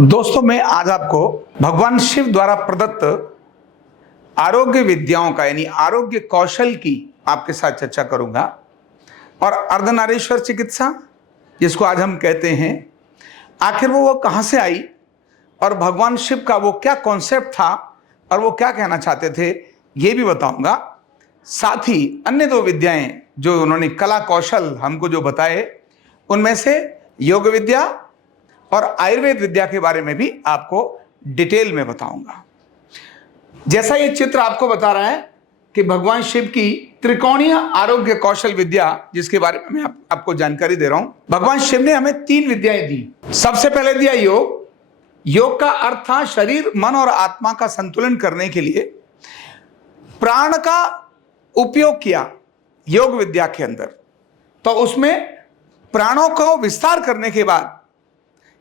दोस्तों, मैं आज आपको भगवान शिव द्वारा प्रदत्त आरोग्य विद्याओं का यानी आरोग्य कौशल की आपके साथ चर्चा करूंगा। और अर्धनारीश्वर चिकित्सा जिसको आज हम कहते हैं, आखिर वो कहां से आई और भगवान शिव का वो क्या कॉन्सेप्ट था और वो क्या कहना चाहते थे, ये भी बताऊंगा। साथ ही अन्य दो विद्याएं जो उन्होंने कला कौशल हमको जो बताए, उनमें से योग विद्या और आयुर्वेद विद्या के बारे में भी आपको डिटेल में बताऊंगा। जैसा ये चित्र आपको बता रहा है कि भगवान शिव की त्रिकोणीय आरोग्य कौशल विद्या, जिसके बारे में मैं आपको जानकारी दे रहा हूं। भगवान शिव ने हमें 3 विद्याएं दी। सबसे पहले दिया योग। योग का अर्थ था शरीर, मन और आत्मा का संतुलन करने के लिए प्राण का उपयोग किया योग विद्या के अंदर। तो उसमें प्राणों को विस्तार करने के बाद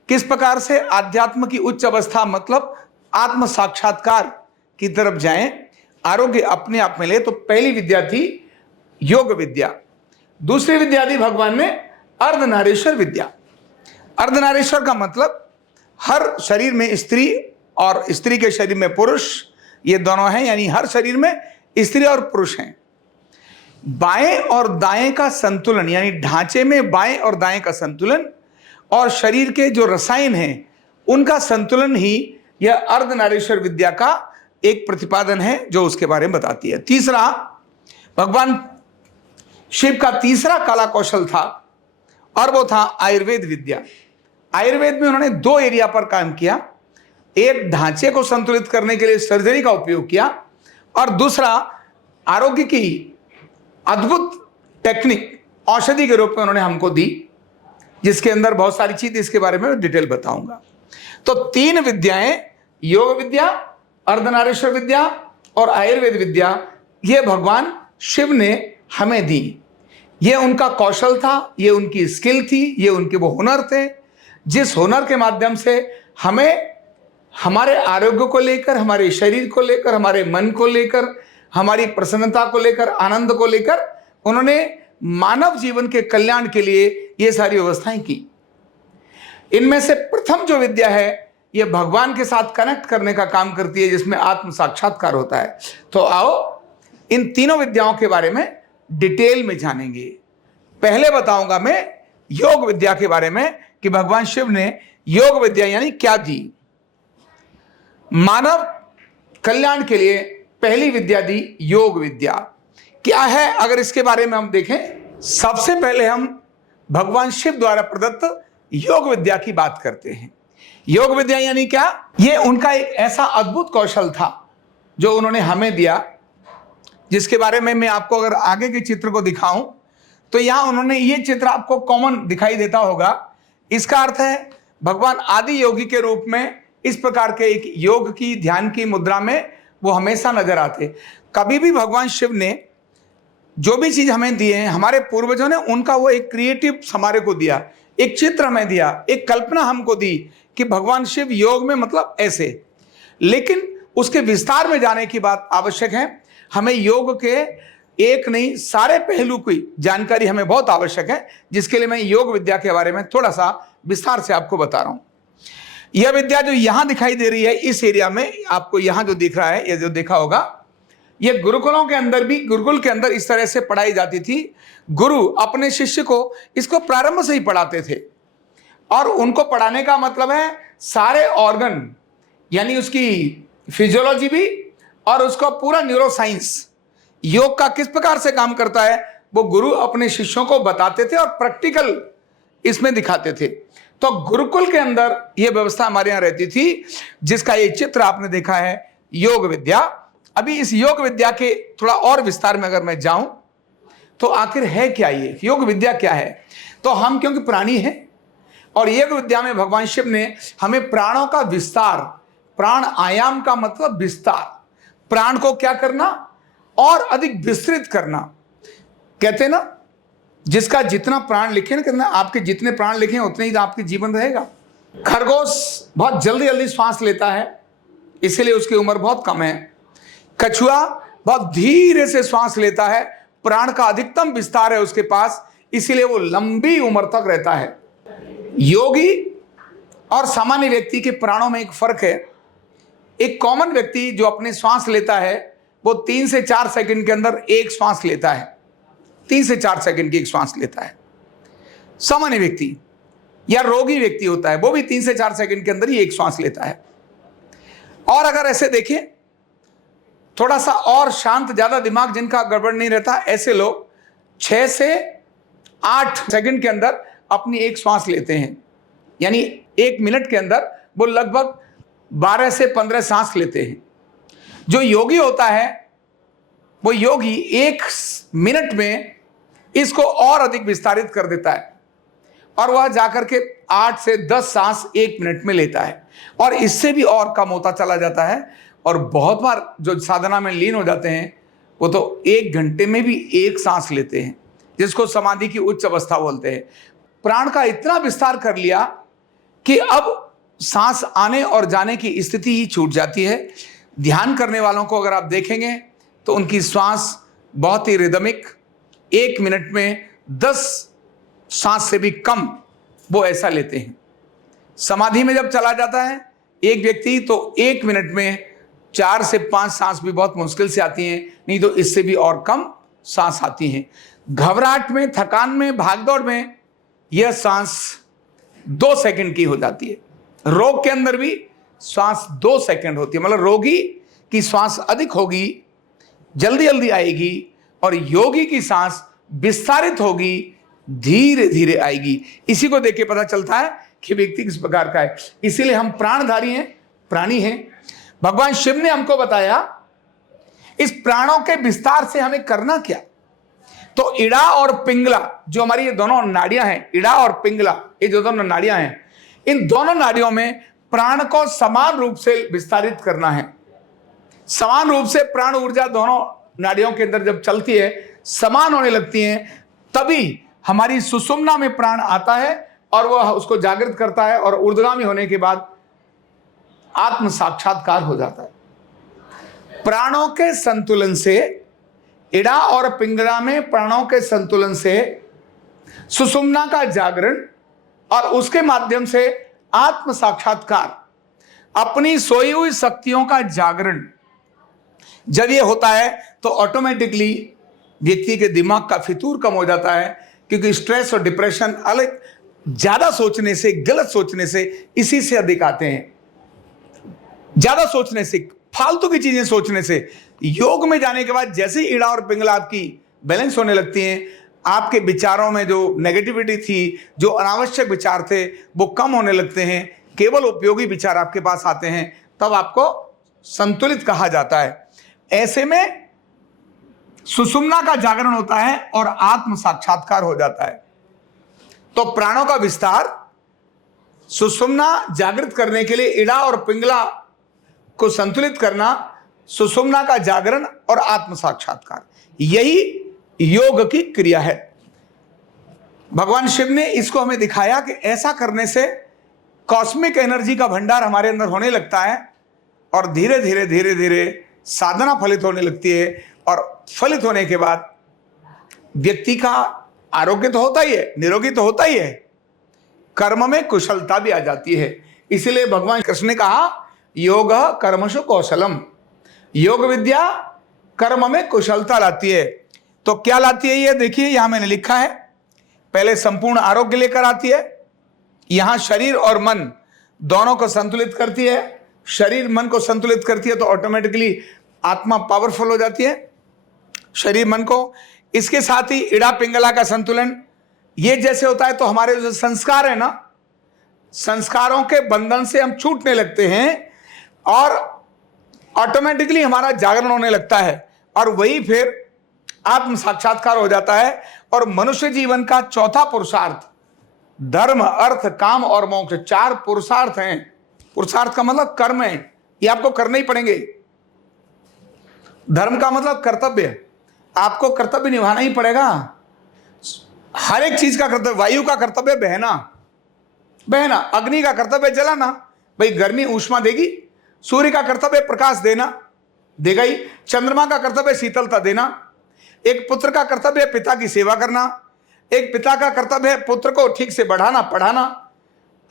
किस प्रकार से आध्यात्म की उच्च अवस्था मतलब आत्म साक्षात्कार की तरफ जाएं, आरोग्य अपने आप में ले, तो पहली विद्या थी योग विद्या। दूसरी विद्या दी भगवान ने अर्धनारीश्वर विद्या। अर्धनारीश्वर का मतलब हर शरीर में स्त्री और स्त्री के शरीर में पुरुष, ये दोनों हैं, यानी हर शरीर में स्त्री और पुरुष हैं। बाएं और दाएं का संतुलन, यानी ढांचे में बाएं और दाएं का संतुलन और शरीर के जो रसायन हैं उनका संतुलन ही यह अर्धनारीश्वर विद्या का एक प्रतिपादन है, जो उसके बारे में बताती है। तीसरा, भगवान शिव का तीसरा कला कौशल था और वो था आयुर्वेद विद्या। आयुर्वेद में उन्होंने 2 एरिया पर काम किया। एक, ढांचे को संतुलित करने के लिए सर्जरी का उपयोग किया, और दूसरा, आरोग्य की अद्भुत टेक्निक औषधि के रूप में उन्होंने हमको दी, जिसके अंदर बहुत सारी चीज, इसके बारे में डिटेल बताऊंगा। तो 3 विद्याएं, योग विद्या, अर्धनारीश्वर विद्या और आयुर्वेद विद्या, ये भगवान शिव ने हमें दी। ये उनका कौशल था, ये उनकी स्किल थी, ये उनके वो हुनर थे, जिस हुनर के माध्यम से हमें हमारे आरोग्य को लेकर, हमारे शरीर को लेकर, हमारे मन को लेकर, हमारी प्रसन्नता को लेकर, आनंद को लेकर उन्होंने मानव जीवन के कल्याण के लिए ये सारी व्यवस्थाएं की। इनमें से प्रथम जो विद्या है, ये भगवान के साथ कनेक्ट करने का काम करती है, जिसमें आत्म साक्षात्कार होता है। तो आओ इन तीनों विद्याओं के बारे में डिटेल में जानेंगे। पहले बताऊंगा मैं योग विद्या के बारे में कि भगवान शिव ने योग विद्या यानी क्या दी। मानव कल्याण के लिए पहली विद्या दी योग विद्या। क्या है, अगर इसके बारे में हम देखें, सबसे पहले हम भगवान शिव द्वारा प्रदत्त योग विद्या की बात करते हैं। योग विद्या यानी क्या? ये उनका एक ऐसा अद्भुत कौशल था जो उन्होंने हमें दिया, जिसके बारे में मैं आपको अगर आगे के चित्र को दिखाऊं तो यहां उन्होंने ये चित्र आपको कॉमन दिखाई देता होगा। इसका अर्थ है भगवान आदि योगी के रूप में इस प्रकार के एक योग की, ध्यान की मुद्रा में वो हमेशा नजर आते। कभी भी भगवान शिव ने जो भी चीज हमें दिए हैं, हमारे पूर्वजों ने उनका वो एक क्रिएटिव हमारे को दिया, एक चित्र हमें दिया, एक कल्पना हमको दी कि भगवान शिव योग में मतलब ऐसे। लेकिन उसके विस्तार में जाने की बात आवश्यक है। हमें योग के एक नहीं, सारे पहलू की जानकारी हमें बहुत आवश्यक है, जिसके लिए मैं योग विद्या के बारे में थोड़ा सा विस्तार से आपको बता रहा हूं। यह विद्या जो यहां दिखाई दे रही है, इस एरिया में आपको यहां जो दिख रहा है, ये जो देखा होगा, ये गुरुकुलों के अंदर भी, गुरुकुल के अंदर इस तरह से पढ़ाई जाती थी। गुरु अपने शिष्य को इसको प्रारंभ से ही पढ़ाते थे, और उनको पढ़ाने का मतलब है सारे ऑर्गन, यानी उसकी फिजियोलॉजी भी और उसका पूरा न्यूरो साइंस, योग का किस प्रकार से काम करता है, वो गुरु अपने शिष्यों को बताते थे और प्रैक्टिकल इसमें दिखाते थे। तो गुरुकुल के अंदर यह व्यवस्था हमारे यहां रहती थी, जिसका ये चित्र आपने देखा है, योग विद्या। अभी इस योग विद्या के थोड़ा और विस्तार में अगर मैं जाऊं तो आखिर है क्या ये योग विद्या क्या है। तो हम क्योंकि प्राणी हैं, और योग विद्या में भगवान शिव ने हमें प्राणों का विस्तार, प्राण आयाम का मतलब विस्तार, प्राण को क्या करना और अधिक विस्तृत करना। कहते हैं ना, जिसका जितना प्राण लिखे ना, करना, आपके जितने प्राण लिखे उतने ही आपके जीवन रहेगा। खरगोश बहुत जल्दी जल्दी श्वास लेता है, इसीलिए उसकी उम्र बहुत कम है। कछुआ बहुत धीरे से श्वास लेता है, प्राण का अधिकतम विस्तार है उसके पास, इसीलिए वो लंबी उम्र तक रहता है। योगी और सामान्य व्यक्ति के प्राणों में एक फर्क है। एक कॉमन व्यक्ति जो अपनी श्वास लेता है वो 3 से 4 सेकंड के अंदर एक श्वास लेता है, 3 से 4 सेकंड की एक श्वास लेता है। सामान्य व्यक्ति या रोगी व्यक्ति होता है वो भी 3 से 4 सेकंड के अंदर ही एक श्वास लेता है। और अगर ऐसे देखें, थोड़ा सा और शांत, ज्यादा दिमाग जिनका गड़बड़ नहीं रहता, ऐसे लोग 6 से 8 सेकंड के अंदर अपनी एक श्वास लेते हैं। यानी 1 मिनट के अंदर वो लगभग 12 से 15 सांस लेते हैं। जो योगी होता है वो योगी 1 मिनट में इसको और अधिक विस्तारित कर देता है और वह जाकर के 8 से 10 सांस 1 मिनट में लेता है, और इससे भी और कम होता चला जाता है। और बहुत बार जो साधना में लीन हो जाते हैं वो तो 1 घंटे में भी 1 सांस लेते हैं, जिसको समाधि की उच्च अवस्था बोलते हैं। प्राण का इतना विस्तार कर लिया कि अब सांस आने और जाने की स्थिति ही छूट जाती है। ध्यान करने वालों को अगर आप देखेंगे तो उनकी श्वास बहुत ही रिदमिक, 1 मिनट में 10 सांस से भी कम वो ऐसा लेते हैं। समाधि में जब चला जाता है एक व्यक्ति तो 1 मिनट में 4 से 5 सांस भी बहुत मुश्किल से आती हैं, नहीं तो इससे भी और कम सांस आती हैं। घबराहट में, थकान में, भागदौड़ में यह सांस 2 सेकंड की हो जाती है। रोग के अंदर भी श्वास 2 सेकंड होती है, मतलब रोगी की श्वास अधिक होगी, जल्दी जल्दी आएगी, और योगी की सांस विस्तारित होगी, धीरे धीरे आएगी। इसी को देख के पता चलता है कि व्यक्ति किस प्रकार का है। इसीलिए हम प्राणधारी हैं, प्राणी हैं। भगवान शिव ने हमको बताया इस प्राणों के विस्तार से हमें करना क्या। तो इड़ा और पिंगला, जो हमारी ये दोनों नाड़ियां हैं, इड़ा और पिंगला, ये जो दोनों नाड़ियां हैं, इन दोनों नाड़ियों में प्राण को समान रूप से विस्तारित करना है। समान रूप से प्राण ऊर्जा दोनों नाड़ियों के अंदर जब चलती है, समान होने लगती हैं, तभी हमारी सुषुम्ना में प्राण आता है और वह उसको जागृत करता है, और ऊर्ध्वगामी होने के बाद आत्म साक्षात्कार हो जाता है। प्राणों के संतुलन से, इड़ा और पिंगला में प्राणों के संतुलन से सुषुम्ना का जागरण और उसके माध्यम से आत्म साक्षात्कार, अपनी सोई हुई शक्तियों का जागरण जब ये होता है तो ऑटोमेटिकली व्यक्ति के दिमाग का फितूर कम हो जाता है, क्योंकि स्ट्रेस और डिप्रेशन अलग ज्यादा सोचने से, गलत सोचने से, इसी से अधिक आते हैं। ज्यादा सोचने से, फालतू की चीजें सोचने से। योग में जाने के बाद जैसे ही इड़ा और पिंगला आपकी बैलेंस होने लगती हैं, आपके विचारों में जो नेगेटिविटी थी, जो अनावश्यक विचार थे, वो कम होने लगते हैं, केवल उपयोगी विचार आपके पास आते हैं, तब आपको संतुलित कहा जाता है। ऐसे में सुषुम्ना का जागरण होता है और आत्म साक्षात्कार हो जाता है। तो प्राणों का विस्तार, सुषुम्ना जागृत करने के लिए इड़ा और पिंगला को संतुलित करना, सुषुम्ना का जागरण और आत्म साक्षात्कार, यही योग की क्रिया है। भगवान शिव ने इसको हमें दिखाया कि ऐसा करने से कॉस्मिक एनर्जी का भंडार हमारे अंदर होने लगता है, और धीरे धीरे धीरे धीरे साधना फलित होने लगती है, और फलित होने के बाद व्यक्ति का आरोग्य तो होता ही है, निरोगी तो होता ही है, कर्म में कुशलता भी आ जाती है। इसीलिए भगवान कृष्ण ने कहा योग कर्मसु कौशलम, योग विद्या कर्म में कुशलता लाती है। तो क्या लाती है ये देखिए, यहां मैंने लिखा है, पहले संपूर्ण आरोग्य लेकर आती है, यहां शरीर और मन दोनों को संतुलित करती है। शरीर मन को संतुलित करती है तो ऑटोमेटिकली आत्मा पावरफुल हो जाती है, शरीर मन को। इसके साथ ही इड़ा पिंगला का संतुलन, ये जैसे होता है तो हमारे जो संस्कार है ना, संस्कारों के बंधन से हम छूटने लगते हैं और ऑटोमेटिकली हमारा जागरण होने लगता है, और वही फिर आत्म साक्षात्कार हो जाता है। और मनुष्य जीवन का चौथा पुरुषार्थ, धर्म, अर्थ, काम और मोक्ष, 4 पुरुषार्थ हैं। पुरुषार्थ का मतलब कर्म है, ये आपको करने ही पड़ेंगे। धर्म का मतलब कर्तव्य, आपको कर्तव्य निभाना ही पड़ेगा। हर एक चीज का कर्तव्य, वायु का कर्तव्य बहना, अग्नि का कर्तव्य जलाना, भाई गर्मी ऊष्मा देगी। सूर्य का कर्तव्य प्रकाश देगा ही। चंद्रमा का कर्तव्य शीतलता देना। एक पुत्र का कर्तव्य है पिता की सेवा करना। एक पिता का कर्तव्य है पुत्र को ठीक से बढ़ाना, पढ़ाना।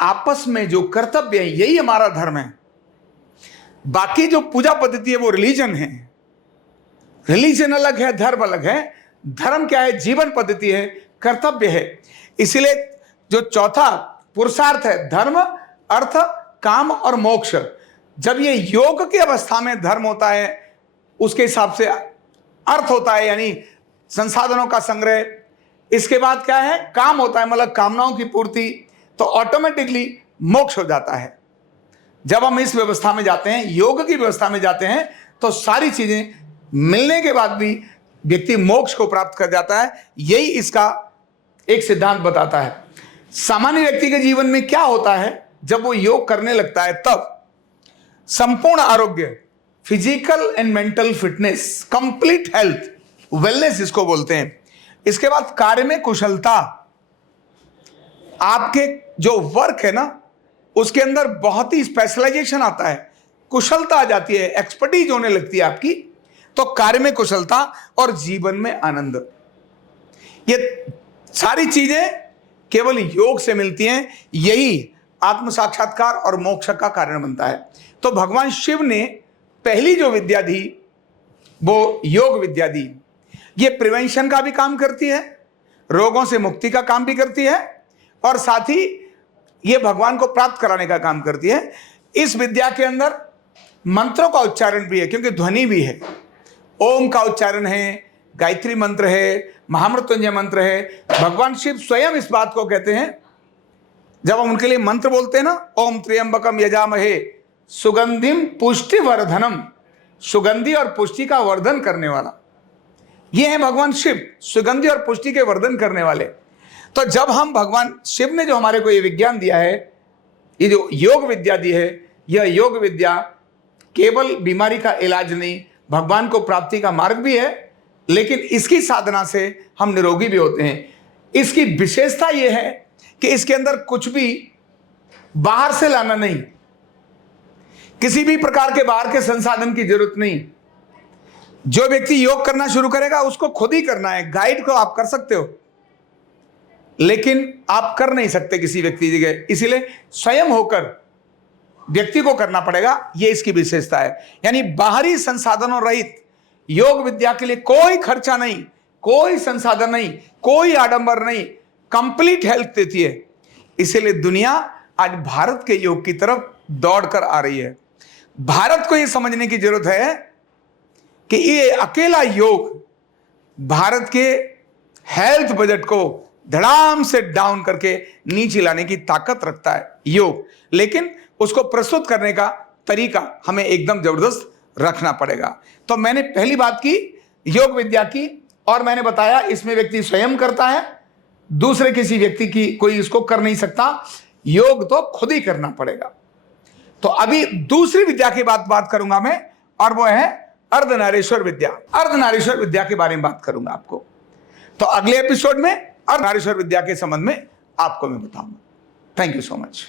आपस में जो कर्तव्य है यही हमारा धर्म है। बाकी जो पूजा पद्धति है वो रिलीजन है, रिलीजन अलग है, धर्म अलग है। धर्म क्या है? जीवन पद्धति है, कर्तव्य है। इसलिए जो चौथा पुरुषार्थ है, धर्म, अर्थ, काम और मोक्ष, जब ये योग की अवस्था में धर्म होता है, उसके हिसाब से अर्थ होता है यानी संसाधनों का संग्रह, इसके बाद क्या है? काम होता है, मतलब कामनाओं की पूर्ति, तो ऑटोमेटिकली मोक्ष हो जाता है। जब हम इस व्यवस्था में जाते हैं, योग की व्यवस्था में जाते हैं, तो सारी चीजें मिलने के बाद भी व्यक्ति मोक्ष को प्राप्त कर जाता है। यही इसका एक सिद्धांत बताता है। सामान्य व्यक्ति के जीवन में क्या होता है? जब वो योग करने लगता है तब संपूर्ण आरोग्य, physical and mental fitness, complete health, wellness इसको बोलते हैं। इसके बाद कार्य में कुशलता, आपके जो वर्क है ना उसके अंदर बहुत ही स्पेशलाइजेशन आता है, कुशलता आ जाती है, एक्सपर्टीज होने लगती है आपकी, तो कार्य में कुशलता और जीवन में आनंद, ये सारी चीजें केवल योग से मिलती हैं। यही आत्म साक्षात्कार और मोक्ष का कारण बनता है। तो भगवान शिव ने पहली जो विद्या दी वो योग विद्या दी। ये प्रिवेंशन का भी काम करती है, रोगों से मुक्ति का काम भी करती है, और साथ ही ये भगवान को प्राप्त कराने का काम करती है। इस विद्या के अंदर मंत्रों का उच्चारण भी है, क्योंकि ध्वनि भी है। ओम का उच्चारण है, गायत्री मंत्र है, महामृत्युंजय मंत्र है। भगवान शिव स्वयं इस बात को कहते हैं, जब हम उनके लिए मंत्र बोलते हैं ना, ओम त्र्यंबकम यजामहे सुगंधिम पुष्टिवर्धनम, सुगंधि और पुष्टि का वर्धन करने वाला, ये है भगवान शिव, सुगंधि और पुष्टि के वर्धन करने वाले। तो जब हम भगवान शिव ने जो हमारे को ये विज्ञान दिया है, ये जो योग विद्या दी है, यह योग विद्या केवल बीमारी का इलाज नहीं, भगवान को प्राप्ति का मार्ग भी है, लेकिन इसकी साधना से हम निरोगी भी होते हैं। इसकी विशेषता यह है कि इसके अंदर कुछ भी बाहर से लाना नहीं, किसी भी प्रकार के बाहर के संसाधन की जरूरत नहीं। जो व्यक्ति योग करना शुरू करेगा उसको खुद ही करना है। गाइड को आप कर सकते हो, लेकिन आप कर नहीं सकते किसी व्यक्ति की जगह, इसीलिए स्वयं होकर व्यक्ति को करना पड़ेगा। यह इसकी विशेषता है। यानी बाहरी संसाधनों रहित योग विद्या के लिए कोई खर्चा नहीं, कोई संसाधन नहीं, कोई आडंबर नहीं, कंप्लीट हेल्थ देती है। इसीलिए दुनिया आज भारत के योग की तरफ दौड़कर आ रही है। भारत को यह समझने की जरूरत है कि ये अकेला योग भारत के हेल्थ बजट को धड़ाम से डाउन करके नीचे लाने की ताकत रखता है योग, लेकिन उसको प्रस्तुत करने का तरीका हमें एकदम जबरदस्त रखना पड़ेगा। तो मैंने पहली बात की योग विद्या की, और मैंने बताया इसमें व्यक्ति स्वयं करता है, दूसरे किसी व्यक्ति की कोई इसको कर नहीं सकता, योग तो खुद ही करना पड़ेगा। तो अभी दूसरी विद्या की बात करूंगा मैं, और वो है अर्धनारीश्वर विद्या। अर्धनारीश्वर विद्या के बारे में बात करूंगा आपको। तो अगले एपिसोड में अर्धनारीश्वर विद्या के संबंध में आपको मैं बताऊंगा। Thank you so much.